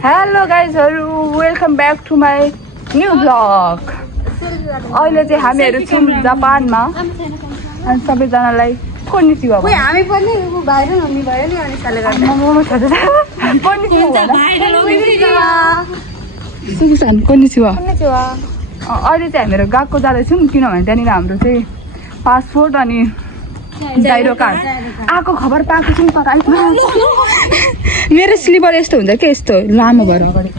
Hello गाइजहरु, welcome back to my new blog. अहिले चाहिँ हामीहरू छौँ जापानमा अनि सबैजनालाई कोनिचिवा भन्छ। हामी पनि भाइरल हुने भयो नि अनि साले गर्दा मोमो छ त कोनिचिवा भाइरल हुने सुकिसान कोनिचिवा। कोनिचिवा। अहिले चाहिँ हामीहरू गएको जाँदैछौँ किनभने त्यहाँनिर हाम्रो चाहिँ पासपोर्ट अनि जाइरो कार्ड आएको खबर पाएको छौँ तर मेरो स्लिपर यस्तो हुन्छ के यस्तो लामो भएर अगाडि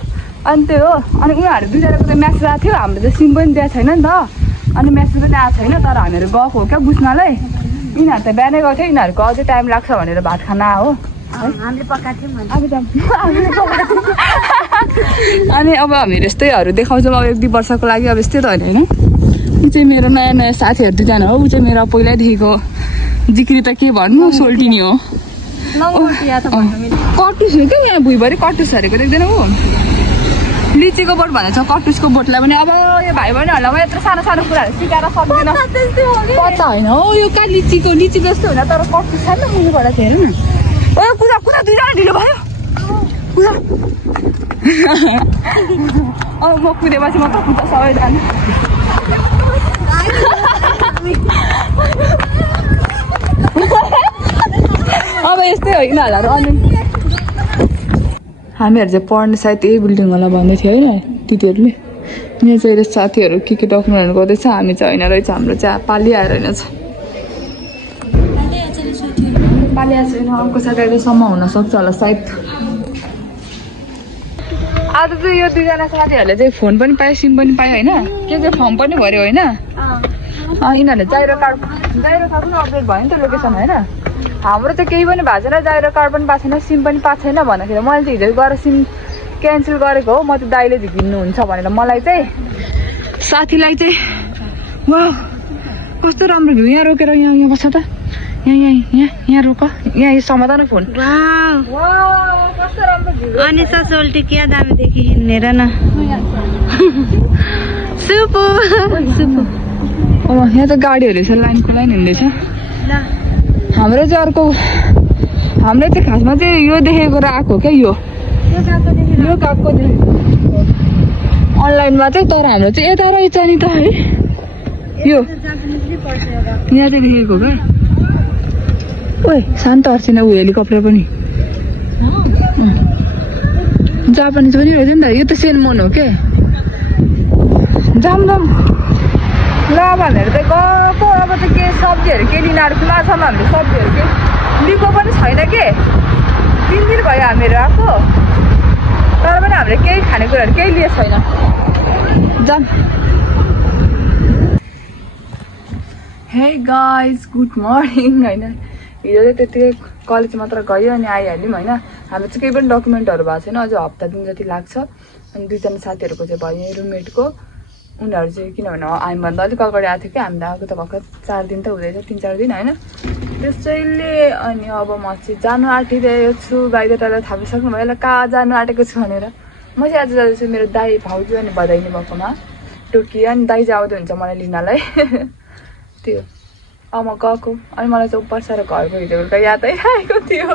अनि त्यो हो। अनि उनीहरू दुईजनाको चाहिँ म्यासेज आएको थियो, हाम्रो चाहिँ सिम पनि दिएको छैन नि त अनि म्यासेज पनि आएको छैन तर हामीहरू गएको हो क्या बुझ्नलाई। यिनीहरू त बिहानै गएको थियो, यिनीहरूको अझै टाइम लाग्छ भनेर भात खाना हो हामीले पकाएको थियौँ अनि अब हामीहरू यस्तैहरू देखाउँछौँ अब 1-2 वर्षको लागि। अब यस्तै त होइन होइन, ऊ चाहिँ मेरो नयाँ नयाँ साथीहरू दुईजना हो। ऊ चाहिँ मेरो पहिल्यैदेखिको जिक्री त के भन्नु सोल्टिनी हो। कटुस हो क्या यहाँ भुइँभरि कटुस हारेको देख्दैन हो। लिचीको बोट भनेको छ कटुसको बोटलाई पनि। अब यो भाइ बहिनीहरूलाई म यत्रो सानो सानो कुराहरू सिकाएर सक्दिनँ। पत्ता होइन हो यो कहाँ लिचीको जस्तो हुँदा तर कटुस छैन मुनिबाट चाहिँ हेर न। ओ कुदा कुदा दुईजना ढिलो भयो कुदा। अब म कुदेपछि मात्र कुदा सबैजना। अब यस्तै हो यिनीहरू। अनि हामीहरू चाहिँ पढ्ने सायद यही बिल्डिङ होला भन्दै थियो होइन दिदीहरूले। मेरो चाहिँ साथीहरू के डकुमेन्टहरू गर्दैछ, हामी चाहिँ होइन रहेछ, हाम्रो चाहिँ पालि आएर होइन छ पालि आएको छैन। अर्को स्याटरडेसम्म हुनसक्छ होला सायद। आज चाहिँ यो दुईजना साथीहरूले चाहिँ फोन पनि पायो सिम पनि पायो होइन, के चाहिँ फर्म पनि भऱ्यो होइन। यिनीहरूले जाइरो कार्ड पनि अपडेट भयो नि त लोकेसन होइन। हाम्रो चाहिँ केही पनि भएको छैन, जाइरो कार्ड पनि पाएको छैन, सिम पनि पाएको छैन भन्दाखेरि मैले चाहिँ हिजो गएर सिम क्यान्सल गरेको हो। म चाहिँ दाइले झिकिन्नुहुन्छ भनेर मलाई चाहिँ साथीलाई चाहिँ वा कस्तो राम्रो भ्यू। यहाँ रोकेर यहाँ बस्छ त यहाँ रोक यहाँ समाधान फोन कस्तो राम्रो भ्यू। अनि सोल्टी क्या दामी देखि हिँडेर न सुपु सुपु। यहाँ त गाडीहरू यसो लाइनको लाइन हिँड्दैछ। हाम्रो चाहिँ अर्को हाम्रो चाहिँ खासमा चाहिँ यो देखेको आएको क्या यो गएको अनलाइनमा चाहिँ। तर हाम्रो चाहिँ यता रहेछ नि त है यो यहाँ चाहिँ देखेको क्या। ओए शान्त अर्सिन ऊ हेलिकप्टर पनि जापानिज पनि रहेछ नि त। यो त सेनमोन हो क्या। जाम जाम ल भनेर चाहिँ गएको। अब चाहिँ के सब्जीहरू के लिन आएको माछामा हामीले सब्जीहरू के लिएको पनि छैन के। 3 दिन भयो हामीहरू आएको तर पनि हामीले केही खानेकुराहरू केही लिएको छैन। जाम। हे गाइज गुड मर्निङ होइन। हिजो चाहिँ त्यतिकै कलेज मात्र गयो अनि आइहाल्यौँ होइन। हाम्रो चाहिँ केही पनि डकुमेन्टहरू भएको छैन, अझ हप्ता दिन जति लाग्छ। अनि दुईजना साथीहरूको चाहिँ भयो रुममेटको उनीहरू चाहिँ किनभने हामीभन्दा अलिक अगाडि आएको थियो कि हामीले आएको त भर्खर 4 दिन त हुँदैछ 3-4 दिन होइन त्यसैले। अनि अब म चाहिँ जानु आँटिरहेको छु। बाहिरबाट थाहा पाइसक्नुभयो होला कहाँ जानु आँटेको छु भनेर। म चाहिँ आज जाँदैछु मेरो दाई भाउजू अनि बधाइनी भएकोमा टोकियो। अनि दाई चाहिँ आउँदै हुन्छ मलाई लिनलाई त्यो। अब म गएको अनि मलाई चाहिँ उपसाएर घरको हिजो बेलुका याद आइरहेको थियो।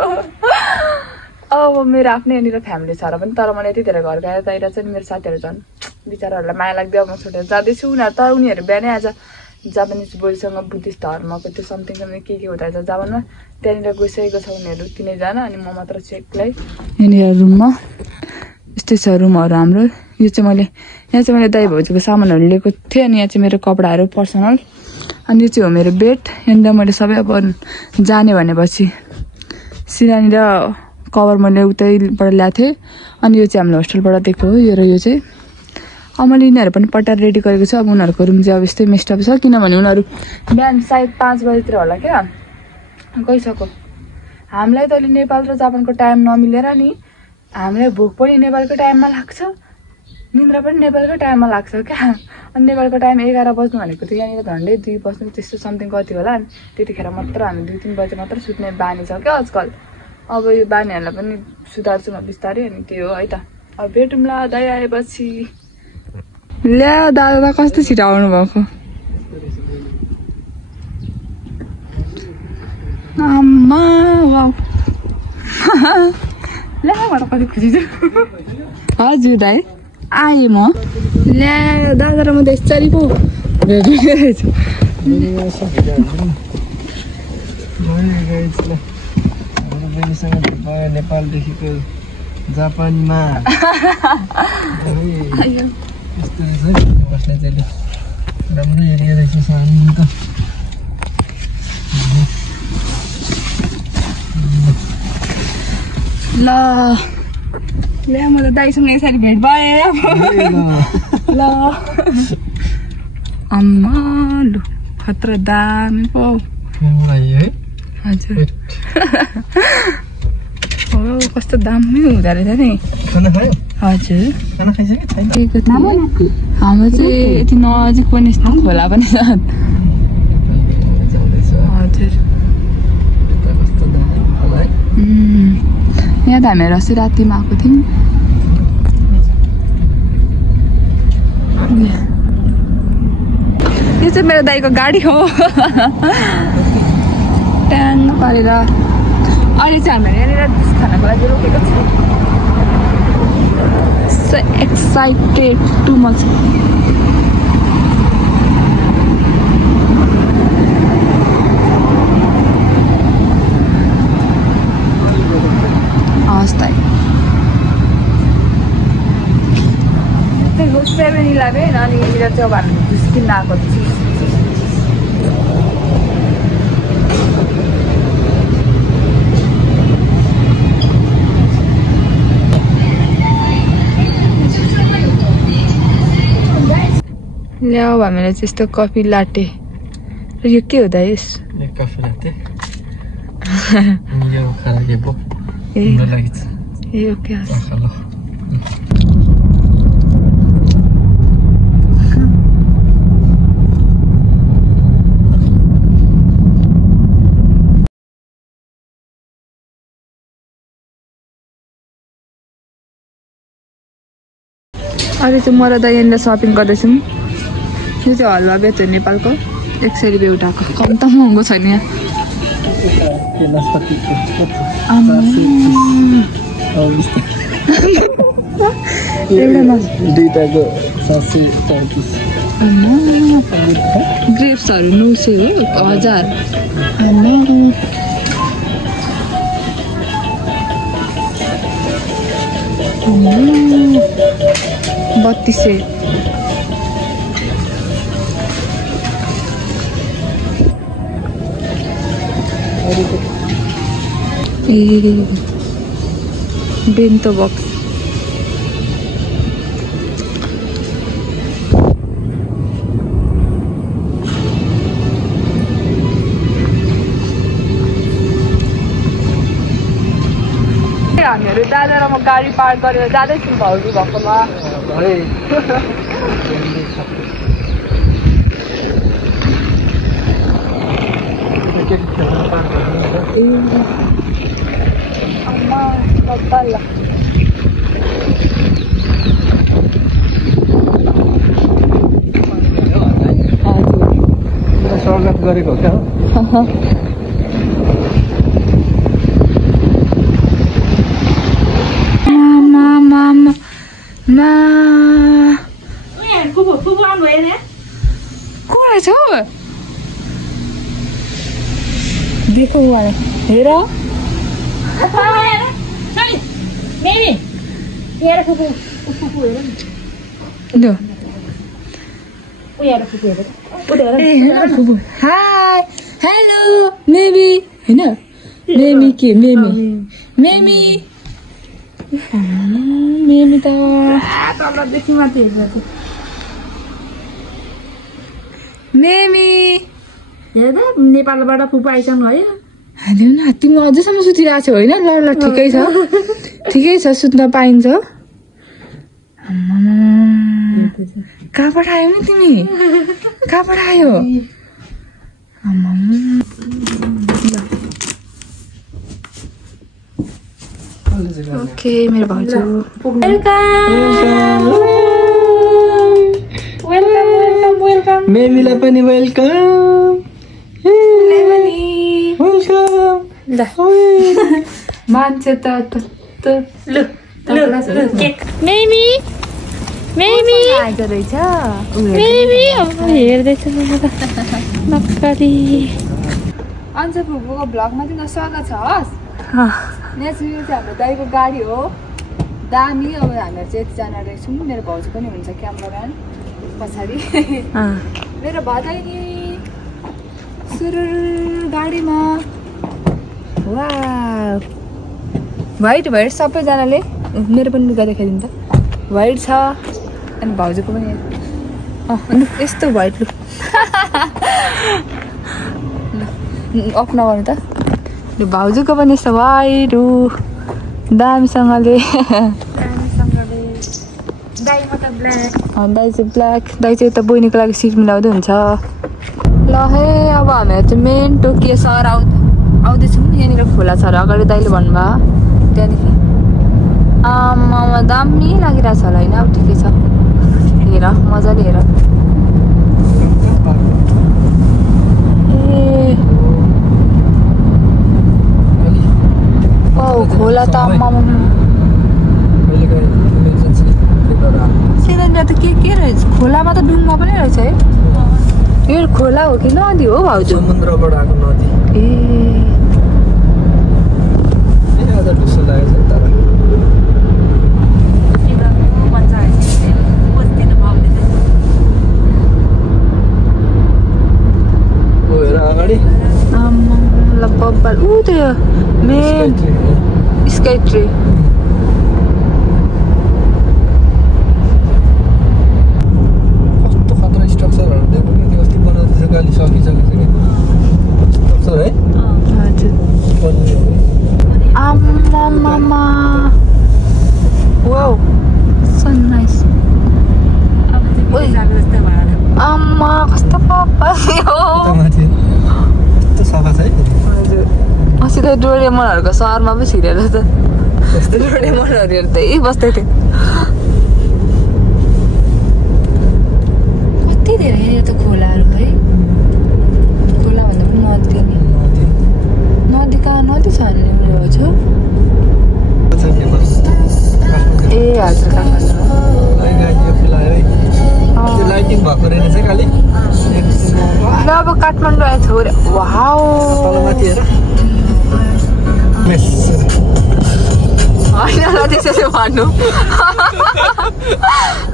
अब मेरो आफ्नै यहाँनिर फ्यामिली छ र पनि तर मलाई यतिखेर घरको याद आइरहेको छ नि। मेरो साथीहरू झन् बिचराहरूलाई माया लाग्दै अब म छोडेर जाँदैछु। उनीहरू बिहानै आज जापानिज बोयसँग बुद्धिस्ट धर्मको त्यो समथिङ के हुँदैछ जापानमा त्यहाँनिर गइसकेको छ उनीहरू 3जना। अनि म मात्र चाहिँ एक्लै यहाँनिर रुममा। यस्तै छ रुमहरू हाम्रो। यो चाहिँ मैले यहाँ चाहिँ मैले दाइ भाउजूको सामानहरू लिएको थिएँ। अनि यहाँ चाहिँ मेरो कपडाहरू पर्सनल। अनि यो चाहिँ हो मेरो बेड। यहाँनिर मैले सबै अब जाने भनेपछि सिरानी र कभर मैले उतैबाट ल्याएको थिएँ। अनि यो चाहिँ हामीले होस्टेलबाट दिएको हो यो र यो चाहिँ। अब मैले यिनीहरू पनि पट्टाएर रेडी गरेको छु। अब उनीहरूको रुम चाहिँ अब यस्तै मेस्टअप छ किनभने उनीहरू बिहान सायद 5 बजीतिर होला क्या गइसक्यो। हामीलाई त अहिले नेपाल र जापानको टाइम नमिलेर नि हामीलाई भोक पनि नेपालको टाइममा लाग्छ, निन्द्रा पनि नेपालकै टाइममा लाग्छ क्या। अनि नेपालको टाइम 11 बज्नु भनेको थियो यहाँनिर झन्डै 2 बज्नु त्यस्तो समथिङ कति होला। अनि त्यतिखेर मात्र हामी 2-3 बजे मात्र सुत्ने बानी छ क्या आजकल। अब यो बानीहरूलाई पनि सुधार्छु म बिस्तारै। अनि त्यो हो है त। अब भेटौँला दाइ आएपछि। ल्या दादा कस्तो छिटो आउनु भएको। आम्मा वाउ ल्या मलाई कति खुसी छु। हजुर दाइ आएँ म ल्या दादा र म त यसरी पो भेटिरहेछु नेपालदेखिको जापानमा यस्तो रहेछ बस्ने चाहिँ राम्रो एरिया रहेछ सानो त ल ल्या म त दाइसँग यसरी भेट भएँ ल अम्मा लु खतरा दामी पो है हजुर हो कस्तो दामी हुँदो रहेछ नि खाना खायो हजुर खाना खाइसक्यो छैन हाम्रो चाहिँ यति नजिक पनि यस्तो खोला पनि छ हजुर कस्तो दामी होला है यहाँ त हामीहरू अस्ति रातिमा आएको थियौँ यो चाहिँ मेरो दाइको गाडी हो ट्याङ्ग पारेर अहिले चाहिँ हामीहरू यहाँनिर खानाको लागि रोकेको छ एक्साइटेड टु मच हस् त 7-Eleven अनि यहाँनिर चाहिँ अब हामी जुस किन्न आएको थियौँ ल्याऊ हामीलाई चाहिँ यस्तो कफी लाटे र यो के हुँदा यस कफी लाटे यो खाना पो ए लागि यो के अहिले चाहिँ म र त यहाँनिर सपिङ गर्दैछौँ यो चाहिँ हलुवा बेच्छ नेपालको 100 रुपियाँ एउटाको कम त महँगो छैन यहाँ दुईटाको 734 ग्रेप्सहरू 900 हो 1000 3200 ए बेन्तो बक्स हामीहरू दादा र म गाडी पार्क गरेर जाँदैछौँ भाउजू भएकोमा स्वागत गरेको क्या देखो हेर हाय हेलो मेमी होइन मेमी के मेमी मेमी मेमी त तलदेखि माथि हेर्छ मेमी हेर्दा नेपालबाट फुपा आइसक्नु भयो हाल्यो न तिमी अझैसम्म सुतिरहेको छौ होइन ल ल ठिकै छ सुत्न पाइन्छ कहाँबाट आयो नि तिमी कहाँबाट आयो ओके मेरो भाउजू वेलकम मेमीलाई पनि वेलकम मान्छे त लु मेमी मेमी आज रहेछ मेमी हेर्दैछु नक्कली अन्सा फुपूको भ्लगमा चाहिँ स्वागत छ हस् यहाँ चाहिँ यो चाहिँ हाम्रो दाइको गाडी हो दामी अब हामीहरू चाहिँ यतिजना रहेछौँ मेरो भाउजू पनि हुन्छ क्यामेराम्यान पछाडि मेरो भदैनी सुरुर गाडीमा वा व्हाइट सबैजनाले मेरो पनि लुगा देखाइदिनु त व्हाइट छ अनि भाउजूको पनि अनि यस्तो व्हाइट लुक अफ नगर्नु त भाउजूको पनि यस्तो व्हाइट दामीसँगले दाइ चाहिँ ब्ल्याक दाइ चाहिँ यता बहिनीको लागि सिट मिलाउँदै हुन्छ ल हे अब हामीहरू चाहिँ मेन टोकियो सहर आउँदैछौँ यहाँनिर खोला छ र अगाडि दाइले भन्नुभयो त्यहाँदेखि आमा दामी लागिरहेछ होला होइन अब ठिकै छ हेर मजाले हेर ए खोला त सिलिन्डर त के रहेछ खोलामा त डुङ्गा पनि रहेछ है यो खोला हो कि नदी हो भाउजू समुद्रबाट आएको नदी बब्बल त्यो मेन स्काई ट्री कस्तो खतरा स्ट्रक्चरहरू दिएको नि त्यो अस्ति बनाउँदैछ गाली सकिसकेछ कि स्ट्रक्चर है हजुर आम्मामा वाउ सो नाइस आम्मा कस्तो पप्पा हो कस्तो सफा छ है हजुर अस्ति त डोरेमनहरूको सहरमा पो छिरेर त डोरेमनहरू हेर्दै बस्दै थियो कति धेरै यो त खोलाहरू है खोला भन्दा पनि नदी नदी कहाँ नदी छ नि उयो छ ए हजुर लाइटिङ भएको रहेछ काली ल अब काठमाडौँ आएछ अरे वाउ होइन त्यसरी भन्नु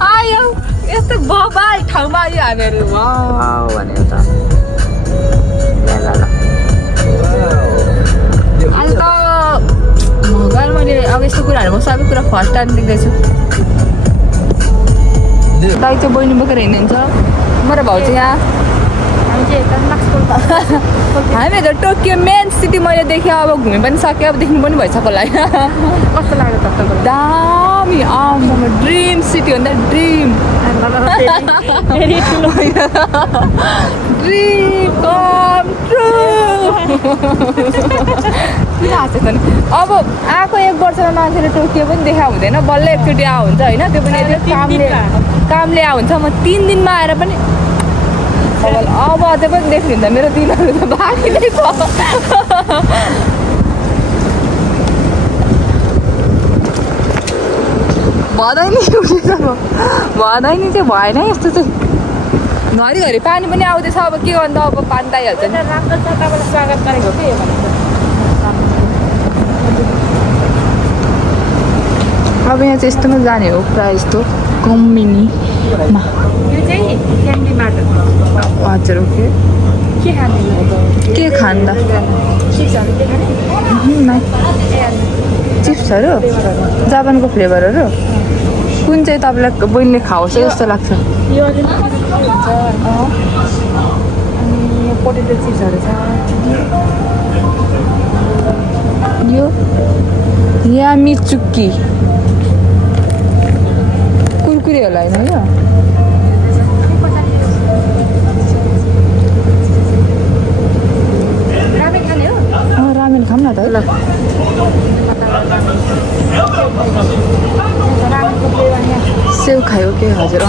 आयो यस्तो बबाल ठाउँमा आयो हामीहरू वाउ भनेको त अहिले त भगवान् मैले अब यस्तो कुराहरू म सबै कुरा फर्स्ट टाइम देख्दैछु दाइ चाहिँ बहिनी बोकेर हिँड्नुहुन्छ म र भाउ चाहिँ यहाँ हामी त टोकियो मेन सिटी मैले देखेँ अब घुमि पनि सकेँ अब देख्नु पनि भइसक्यो होला कस्तो लाग्यो तपाईँको दामी आम्मामा ड्रिम सिटी हो नि त ड्रिम ड्रिम कम ट्रु किन हाँसेको नि अब आएको 1 वर्षमा मान्छेले टोकियो पनि देखा हुँदैन बल्ल एकचोटि आ हुन्छ होइन त्यो पनि कामले आ हुन्छ म 3 दिनमा आएर पनि अब अझै पनि देख्नु त मेरो दिनहरू त बाँकी नै छ भदै नि चाहिँ भएन यस्तो चाहिँ घरिघरि पानी पनि आउँदैछ अब के गर्नु अब पानी त आइहाल्छ नि राम्रो छ तपाईँलाई स्वागत गरेको के अब यहाँ चाहिँ यस्तोमा जाने हो प्रायः यस्तो कम्बिनीमा यो चाहिँ क्यान्डी मार्ट हजुर ओके के खाँदा चिप्सहरू जापानको फ्लेभरहरू कुन चाहिँ तपाईँलाई बहिनीले खाओस् जस्तो लाग्छ अनि पोटेटो चिप्सहरू छ यो यामी चुक्की कुरकुरे होला होइन यो रामेन खाऊँ न त ल सेउ खायो के हजुर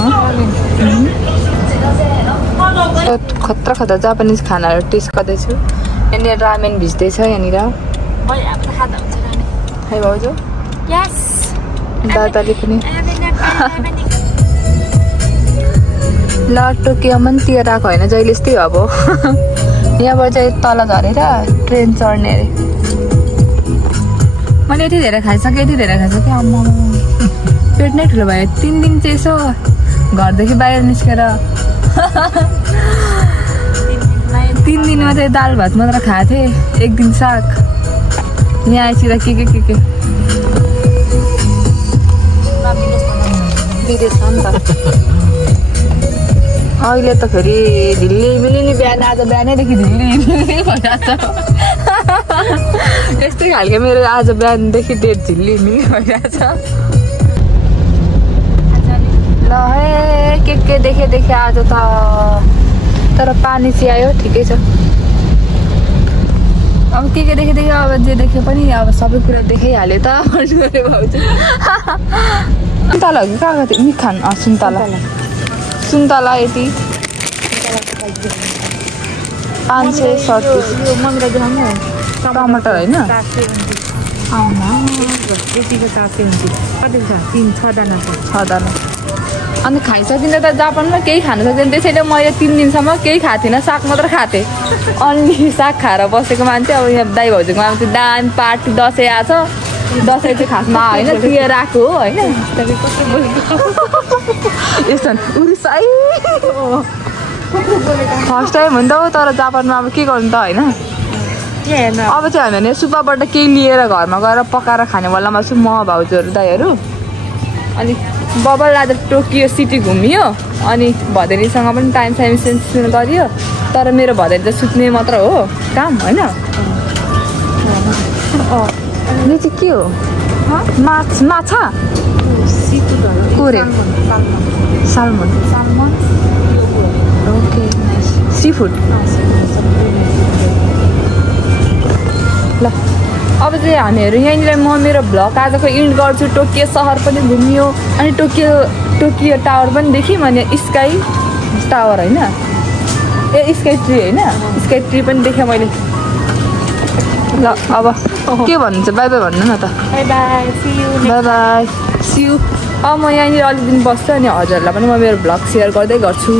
खतरा जापानिज खानाहरू टेस्ट गर्दैछु यहाँनिर रामेन भिज्दैछ यहाँनिर है भाउजू दादाले पनि ल टोकियोमा पनि तिहार आएको होइन जहिले यस्तै अब यहाँबाट चाहिँ तल झरेर ट्रेन चढ्ने अरे मैले यति धेरै खाइसकेँ आम्मा पेट नै ठुलो भयो 3 दिन चाहिँ यसो घरदेखि बाहिर निस्केर 3 दिनमा चाहिँ दाल भात मात्र खाएको थिएँ 1 दिन साग यहाँ आएपछि त के विदेशमा नि त अहिले त फेरि ढिल्ली बिहान आज बिहानैदेखि ढिल्ली भइरहेछ यस्तै खालको मेरो आज बिहानदेखि डेट ढिल्ली भइरहेछ ल हे के देखेँ आज त तर पानी चाहिँ आयो ठिकै छ अब के देखेँ अब जे देख्यो पनि अब सबै कुरा देखाइहाल्यो त भाउजू सुन्तला हो कि कहाँ थियो मिखान सुन्तला यति 537 टमाटर होइन अनि खाइसकिँदा त जापानमा केही खानु सक्दैन त्यसैले मैले 3 दिनसम्म केही खाएको थिइनँ साग मात्र खाएको थिएँ अन्ली साग खाएर बसेको मान्छे अब यहाँ दाइ भाउजूको मान्छे दान पार्टी दसैँ आछ दसैँ चाहिँ खासमा होइन तिहार आएको हो होइन यस्तो फर्स्ट टाइम हो नि त तर जापानमा अब के गर्नु त होइन अब चाहिँ हामी सुपाबाट केही लिएर घरमा गएर पकाएर खाने वालामा छु म भाउजूहरू दाइहरू अनि बबल आज टोकियो सिटी घुमियो अनि भदैनीसँग पनि टाइम स्पेन्ड गरियो तर मेरो भदैनी त सुत्ने मात्र हो काम होइन यो चाहिँ के हो माछा कोरे salmon okay nice sea food ल अब चाहिँ हामीहरू यहीँनिर म मेरो भ्लग आजको इन्ड गर्छु टोकियो सहर पनि घुमियो अनि टोकियो टावर पनि देख्यौँ अनि स्काई टावर होइन ए स्काई ट्री होइन स्काई ट्री पनि देखेँ मैले ल अब के भन्नुहुन्छ बाई बाई भन्नु न त बाई सी यू अब म यहाँनिर अलिक दिन बस्छु अनि हजुरहरूलाई पनि म मेरो भ्लग सेयर गर्दै गर्छु